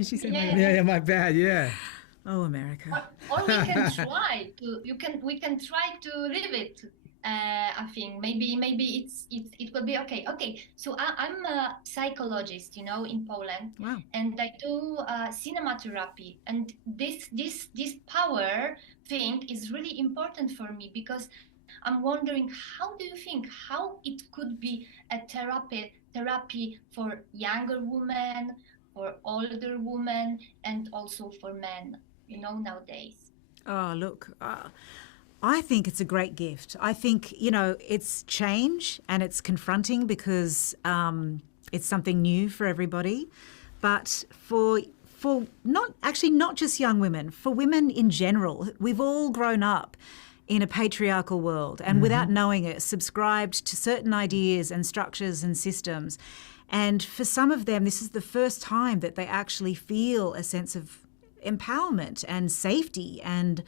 Did she say my Yeah. bad? Yeah, my bad. Yeah. Oh, America. Or we can try to. We can try to live it. I think maybe it will be okay. Okay, so I'm a psychologist, in Poland, Wow. and I do cinematherapy, and this power thing is really important for me because I'm wondering how do you think how it could be a therapy for younger women, for older women, and also for men, nowadays. Oh, look, I think it's a great gift. I think, it's change and it's confronting because it's something new for everybody. But for not just young women, for women in general, we've all grown up in a patriarchal world and without knowing it, subscribed to certain ideas and structures and systems. And for some of them, this is the first time that they actually feel a sense of empowerment and safety and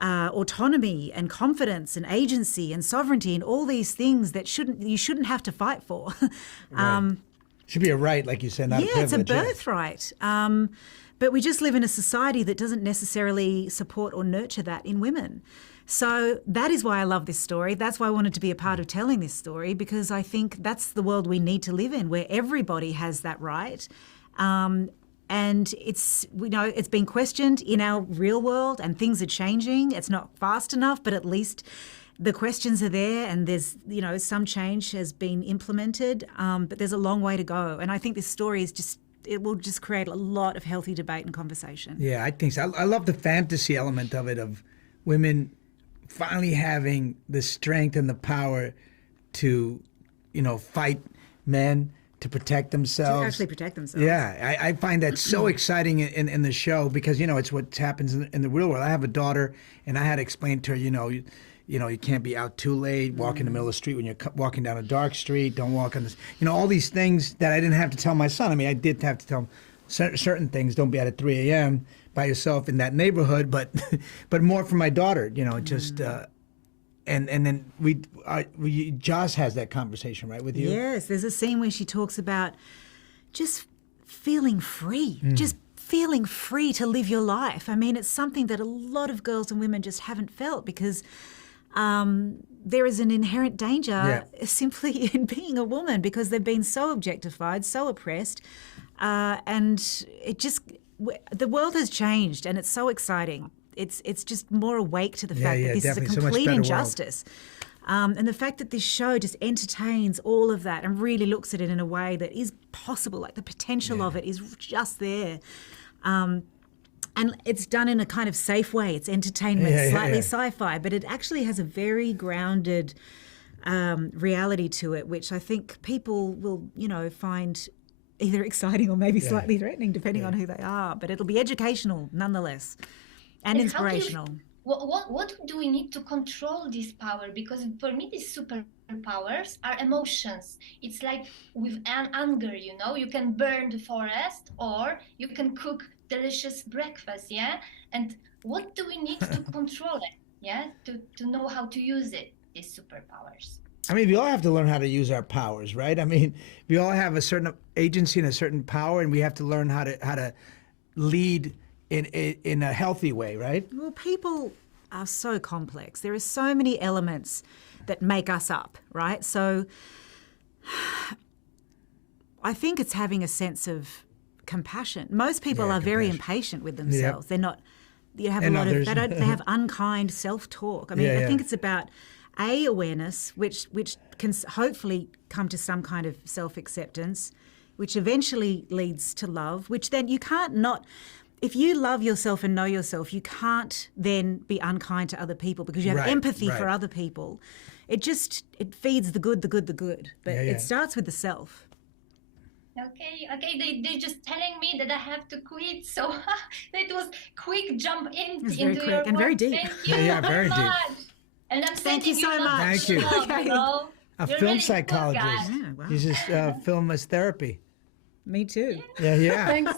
autonomy and confidence and agency and sovereignty and all these things that you shouldn't have to fight for. Right. Should be a right, like you said, not a privilege. It's a birthright. But we just live in a society that doesn't necessarily support or nurture that in women. So that is why I love this story. That's why I wanted to be a part of telling this story, because I think that's the world we need to live in, where everybody has that right. And it's been questioned in our real world and things are changing. It's not fast enough, but at least the questions are there and there's, some change has been implemented, but there's a long way to go. And I think this story it will just create a lot of healthy debate and conversation. Yeah, I think so. I love the fantasy element of it, of women finally having the strength and the power to, fight men, to protect themselves. To actually protect themselves. Yeah, I find that so exciting in the show because, it's what happens in the real world. I have a daughter, and I had to explain to her, you can't be out too late, walk in the middle of the street when you're walking down a dark street, don't walk on this, all these things that I didn't have to tell my son. I mean, I did have to tell him certain things. Don't be out at 3 a.m. by yourself in that neighborhood, but but more for my daughter, just... And then Joss has that conversation, right, with you? Yes, there's a scene where she talks about just feeling free, just feeling free to live your life. I mean, it's something that a lot of girls and women just haven't felt because there is an inherent danger simply in being a woman because they've been so objectified, so oppressed, and the world has changed and it's so exciting. It's just more awake to the fact that this is a complete injustice. And the fact that this show just entertains all of that and really looks at it in a way that is possible, like the potential of it is just there. And it's done in a kind of safe way. It's entertainment, slightly sci-fi, but it actually has a very grounded reality to it, which I think people will, find either exciting or maybe slightly threatening, depending on who they are. But it'll be educational nonetheless. And inspirational. What do we need to control this power? Because for me, these superpowers are emotions. It's like with anger, you can burn the forest or you can cook delicious breakfast, And what do we need to control it, to know how to use it, these superpowers? I mean, we all have to learn how to use our powers, right? I mean, we all have a certain agency and a certain power, and we have to learn how to lead in a healthy way, right? Well, people are so complex. There are so many elements that make us up, right? So I think it's having a sense of compassion. Most people are very impatient with themselves. They're not. You have they have unkind self-talk. I mean, I think it's about awareness, which can hopefully come to some kind of self-acceptance, which eventually leads to love, which then you can't not. If you love yourself and know yourself, you can't then be unkind to other people because you have empathy for other people. It feeds the good. But it starts with the self. Okay. They're just telling me that I have to quit. So it was quick jump into very your quick and very deep. Thank you very much. deep. And I'm Thank you so much. Thank you. Love, A You're film really psychologist. Cool guy. Yeah, wow. Uses film as therapy. Me too. Yeah. Thanks.